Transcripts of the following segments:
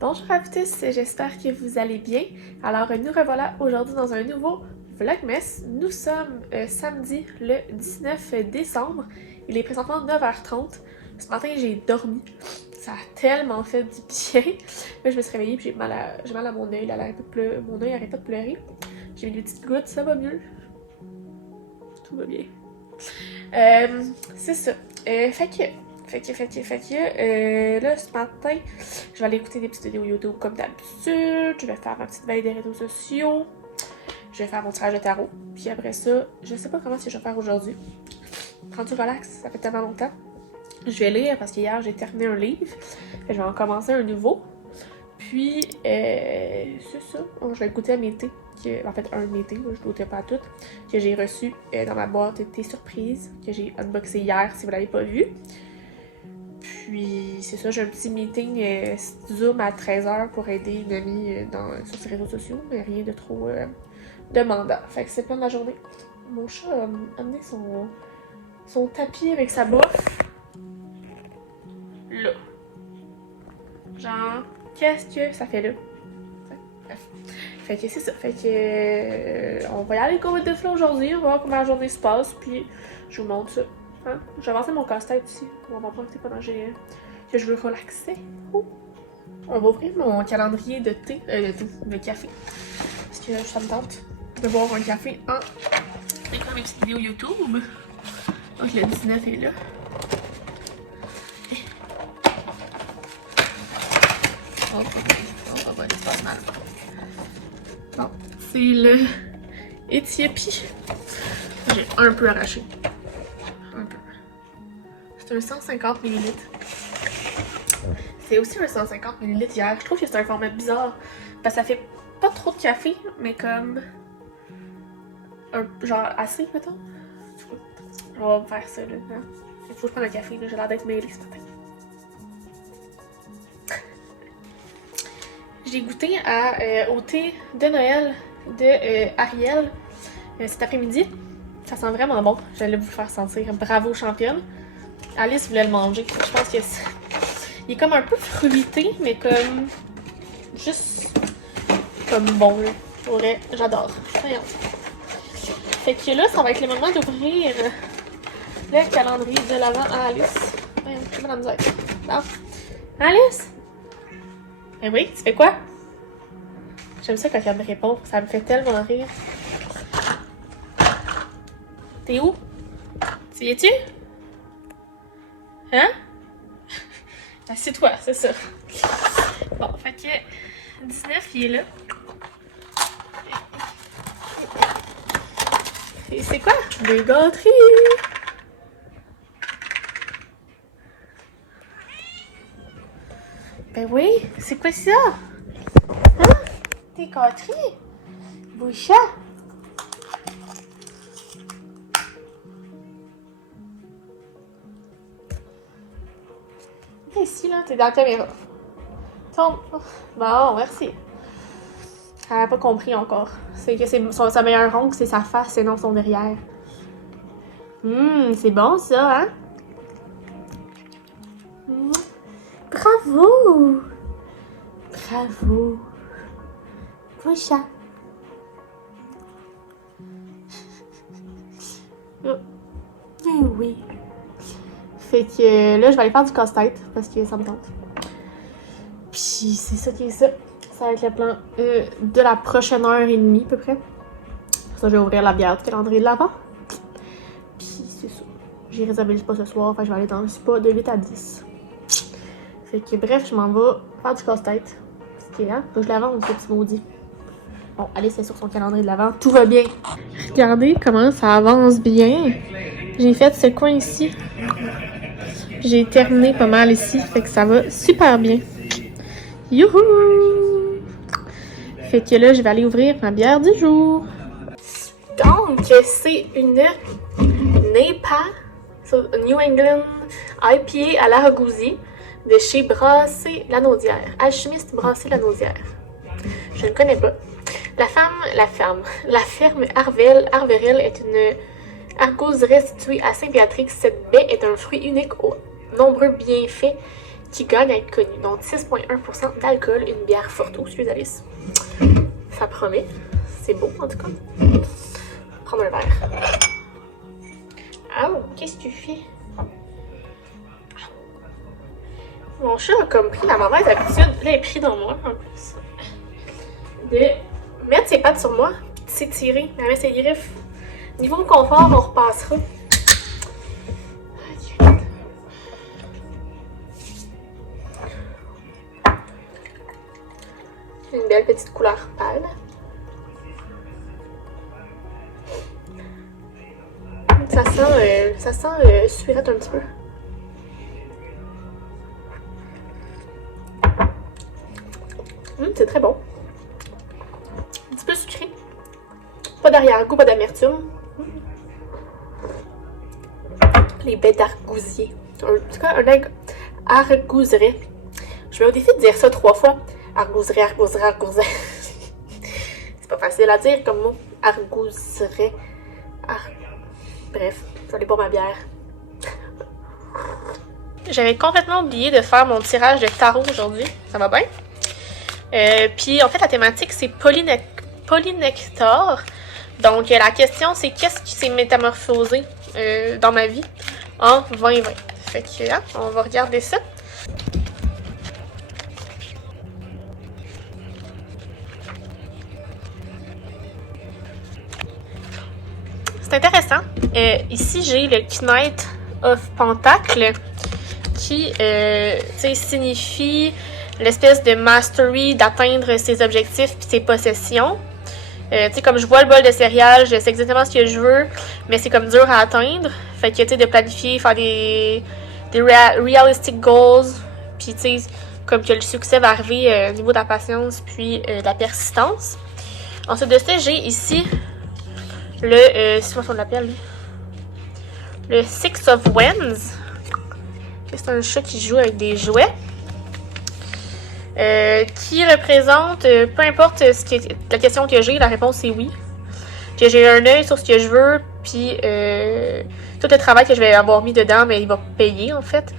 Bonjour à vous tous, j'espère que vous allez bien. Alors nous revoilà aujourd'hui dans un nouveau Vlogmas. Nous sommes samedi le 19 décembre. Il est présentement 9h30. Ce matin j'ai dormi. Ça a tellement fait du bien. Là je me suis réveillée et j'ai mal à mon œil. Mon œil arrête pas de pleurer. J'ai mis des petites gouttes, ça va mieux. Tout va bien. C'est ça. Là, ce matin, je vais aller écouter des petites vidéos YouTube comme d'habitude. Je vais faire ma petite veille des réseaux sociaux. Je vais faire mon tirage de tarot. Puis après ça, je sais pas comment je vais faire aujourd'hui. Prends du relax, ça fait tellement longtemps. Je vais lire parce qu'hier, j'ai terminé un livre. Je vais en commencer un nouveau. Puis, c'est ça. Je vais goûter à mes thés. En fait, un de mes thés, je ne goûtais pas à toutes. Que j'ai reçu dans ma boîte thé surprise. Que j'ai unboxé hier, si vous l'avez pas vu. Puis, c'est ça, j'ai un petit meeting Zoom à 13h pour aider une amie sur ses réseaux sociaux, mais rien de trop demandant. Fait que c'est plein de la journée. Mon chat a amené son tapis avec sa bouffe. Là. Genre, qu'est-ce que ça fait là? Bref. Fait que c'est ça. Fait que on va y aller comme de flow aujourd'hui. On va voir comment la journée se passe. Puis, je vous montre ça. Hein? Je vais avancer mon casse-tête ici. On va profiter pendant que je veux relaxer. On va ouvrir mon calendrier de thé, de café. Parce que ça me tente de boire un café en écoutant mes petites vidéos YouTube. Donc le 19 est là. Oh, ça se passe mal. Bon, c'est le Éthiopie. J'ai un peu arraché. C'est un 150 ml. C'est aussi un 150 ml hier. Je trouve que c'est un format bizarre. Parce que ça fait pas trop de café, mais comme. Genre assez, mettons. On va faire ça là. Hein? Il faut que je prenne un café, j'ai l'air d'être mêlée ce matin. J'ai goûté au thé de Noël de Ariel cet après-midi. Ça sent vraiment bon. J'allais vous le faire sentir. Bravo championne. Alice voulait le manger. Je pense que il est comme un peu fruité, mais comme juste comme bon là. Pour vrai, j'adore. Voyons. Fait que là, ça va être le moment d'ouvrir le calendrier de l'Avent à Alice. Voyons, j'ai pas la misère. Non. Alice? Eh oui, tu fais quoi? J'aime ça quand elle me répond. Ça me fait tellement rire. T'es où? Tu viens-tu? Hein? Assieds-toi, c'est ça. Bon, fait que 19, il est là. Et c'est quoi? Des gâteries! Ben oui, c'est quoi ça? Hein? Des gâteries? Boucha? Ici, là, t'es dans la caméra. Tombe. Bon, merci. Elle n'a pas compris encore. C'est que sa meilleure ongle, c'est sa face et non son derrière. C'est bon, ça, hein? Bravo! Bravo! Boucha! Oh. Eh oui! Fait que là, je vais aller faire du casse-tête parce que ça me tente. Puis c'est ça qui est ça. Ça va être le plan de la prochaine heure et demie à peu près. Pour ça, je vais ouvrir la bière du calendrier de l'Avent. Puis c'est ça. J'ai réservé le spa ce soir. Fait que je vais aller dans le spa de 8 à 10. Fait que bref, je m'en vais faire du casse-tête. Parce que, hein, faut que je l'avance, ce petit maudit. Bon, allez, c'est sur son calendrier de l'Avent. Tout va bien. Regardez comment ça avance bien. J'ai fait ce coin ici. J'ai terminé pas mal ici, fait que ça va super bien. Youhou! Fait que là, je vais aller ouvrir ma bière du jour. Donc, c'est une NEIPA, New England IPA à l'Argousier de chez Brassé Lanaudière. Alchimiste Brassé Lanaudière. Je ne connais pas. La ferme Arvérel est une argouserie située à Saint-Béatrix. Cette baie est un fruit unique aux nombreux bienfaits qui gagne à être connue. Donc 6,1% d'alcool, une bière forte. Oh, excusez Alice. Ça promet. C'est beau en tout cas. Prendre un verre. Ah, qu'est-ce que tu fais? Mon chat a comme pris la mauvaise habitude, là il est pris dans moi en plus, de mettre ses pattes sur moi, de s'étirer avec ses griffes. Niveau confort, on repassera. Une belle petite couleur pâle. Ça sent suirette un petit peu. C'est très bon. Un petit peu sucré. Pas d'arrière-goût, pas d'amertume. Les bêtes d'argousier. En tout cas, un argouseret. Je mets au défi de dire ça 3 fois. Argouseret, argouseret, argouseret. C'est pas facile à dire comme mot. Argouseret. Bref, j'allais boire ma bière. J'avais complètement oublié de faire mon tirage de tarot aujourd'hui. Ça va bien? Puis en fait, la thématique, c'est polynectar. Donc, la question, c'est qu'est-ce qui s'est métamorphosé dans ma vie en 2020. Fait que, hein, on va regarder ça. C'est intéressant. Ici, j'ai le Knight of Pentacle qui signifie l'espèce de mastery d'atteindre ses objectifs et ses possessions. Comme je vois le bol de céréales, je sais exactement ce que je veux, mais c'est comme dur à atteindre. Fait que, de planifier, faire des realistic goals, puis comme que le succès va arriver au niveau de la patience puis de la persistance. Ensuite de ça, j'ai ici comment on l'appelle, le Six of Wands. C'est un chat qui joue avec des jouets. Qui représente, peu importe la question que j'ai, la réponse est oui. Que j'ai un œil sur ce que je veux, puis tout le travail que je vais avoir mis dedans, mais il va payer en fait.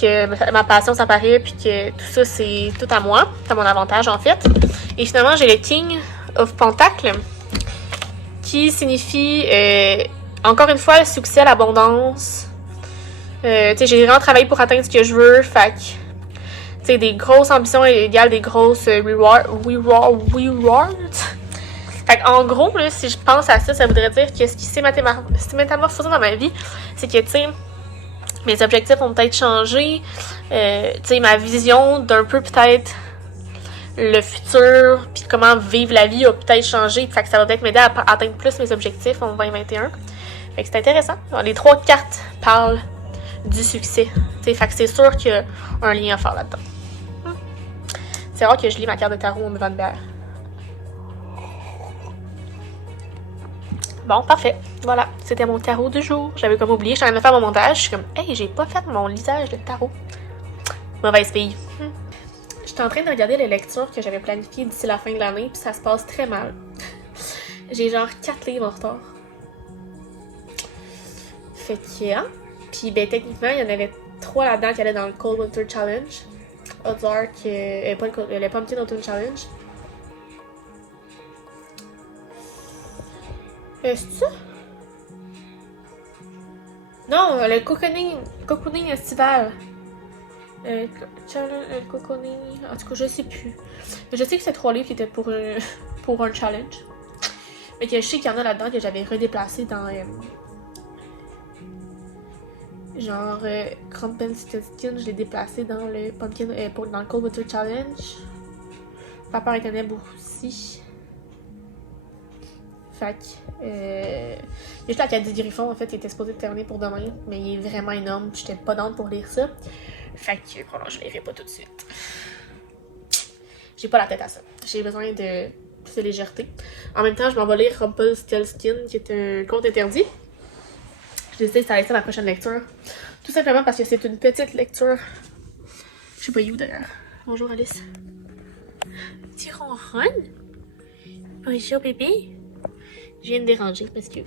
Que ma passion s'apparaît, puis que tout ça c'est tout à moi, c'est à mon avantage en fait. Et finalement, j'ai le King of Pentacle, qui signifie encore une fois le succès, l'abondance. J'ai vraiment travaillé pour atteindre ce que je veux, fait que des grosses ambitions égale des grosses rewards. Fait en gros, là, si je pense à ça, ça voudrait dire que ce qui s'est métamorphosé dans ma vie, c'est que, mes objectifs ont peut-être changé, ma vision d'un peu peut-être le futur, puis comment vivre la vie a peut-être changé, fait que ça va peut-être m'aider à atteindre plus mes objectifs en 2021. Fait que c'est intéressant. Alors, les 3 cartes parlent du succès. Fait que c'est sûr qu'il y a un lien à faire là-dedans. C'est rare que je lis ma carte de tarot en buvant de bière. Bon, parfait. Voilà, c'était mon tarot du jour. J'avais comme oublié, je suis en train de faire mon montage. Je suis comme, hey, j'ai pas fait mon lisage de tarot. Mauvaise fille. J'étais en train de regarder les lectures que j'avais planifiées d'ici la fin de l'année, puis ça se passe très mal. J'ai genre 4 livres en retard. Fait que, hein? Puis, techniquement, il y en avait 3 là-dedans qui allaient dans le Cold Winter Challenge. Ozark, pas le Pumpkin Autumn Challenge. C'est ça? Non, le cocooning estival. Cocooning. En tout cas, je sais plus. Mais je sais que c'est 3 livres qui étaient pour un challenge. Mais que je sais qu'il y en a là-dedans que j'avais redéplacé dans. Rumpelstiltskin, je l'ai déplacé dans le Pumpkin, dans le Cold Winter Challenge. Papa est un éternel aussi. Fait que, il y a juste la Cadie Griffon, en fait, qui était supposée terminer pour demain, mais il est vraiment énorme, j'étais pas down pour lire ça. Fait que, probablement, je lirai pas tout de suite. J'ai pas la tête à ça. J'ai besoin de plus de légèreté. En même temps, je m'en vais lire Rumpelstiltskin, qui est un conte interdit. J'ai décidé que ça allait être ma prochaine lecture. Tout simplement parce que c'est une petite lecture. Je sais pas où d'ailleurs. Bonjour Alice. Tu ronronnes? Bonjour bébé. Je viens de déranger, m'excuse.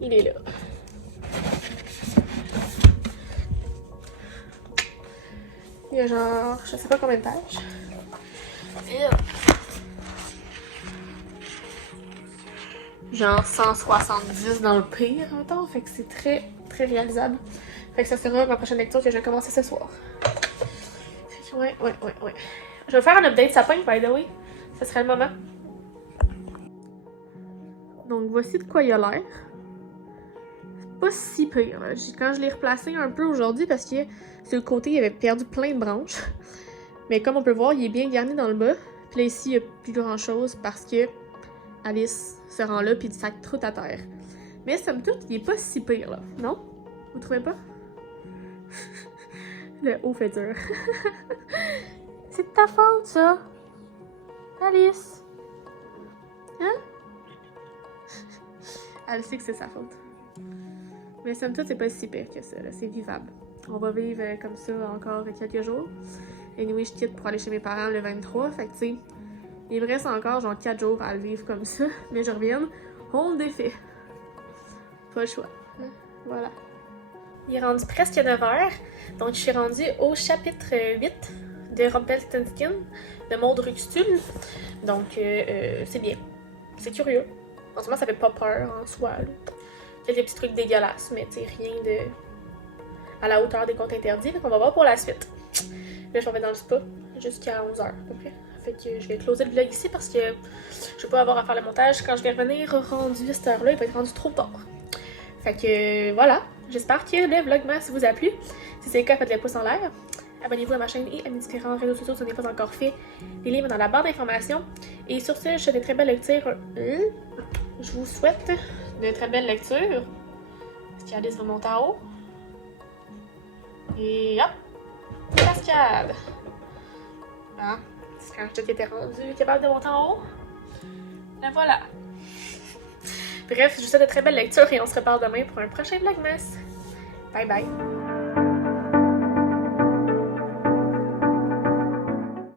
Il est là. Il y a genre, je sais pas combien de pages. Genre 170 dans le pire, mettons. Fait que c'est très, très réalisable. Fait que ça sera ma prochaine lecture que je vais commencer ce soir. Fait que ouais. Je vais faire un update sapin, by the way. Ce serait le moment. Donc voici de quoi il a l'air. Pas si pire. Quand je l'ai replacé un peu aujourd'hui parce que sur le côté, il avait perdu plein de branches. Mais comme on peut voir, il est bien garni dans le bas. Puis là, ici, il n'y a plus grand chose parce que Alice se rend là puis du sac troute à terre. Mais somme toute, il est pas si pire là, non? Vous trouvez pas? Le haut fait dur. C'est de ta faute, ça! Alice! Hein? Elle sait que c'est sa faute. Mais somme toute, c'est pas si pire que ça, c'est vivable. On va vivre comme ça encore quelques jours. Et anyway, je quitte pour aller chez mes parents le 23, fait que tu sais, il me reste encore genre 4 jours à le vivre comme ça, mais je reviens, on le défait. Pas le choix. Voilà. Il est rendu presque 9h, donc je suis rendue au chapitre 8 de Rumpelstiltskin, de Maud Ruxtul. Donc, c'est bien. C'est curieux. En ce moment, ça fait pas peur en soi. Il y a des petits trucs dégueulasses, mais tu sais, rien de à la hauteur des contes interdits. Donc, on va voir pour la suite. Là, je m'en vais dans le spa jusqu'à 11h à peu près. Fait que je vais closer le vlog ici parce que je vais pas avoir à faire le montage. Quand je vais revenir rendu à cette heure-là, il va être rendu trop tard. Fait que voilà. J'espère que le vlogmas vous a plu. Si c'est le cas, faites le pouce en l'air. Abonnez-vous à ma chaîne et à mes différents réseaux sociaux si ce n'est pas encore fait. Les liens sont dans la barre d'informations. Et sur ce, je souhaite de très belles lectures. Je vous souhaite de très belles lectures. Est-ce qu'il y a Alice va monter en haut? Et hop! Cascade! Ah, c'est quand je t'étais rendu capable de monter en haut. La voilà! Bref, je vous souhaite de très belles lectures et on se reparle demain pour un prochain vlogmas. Bye bye!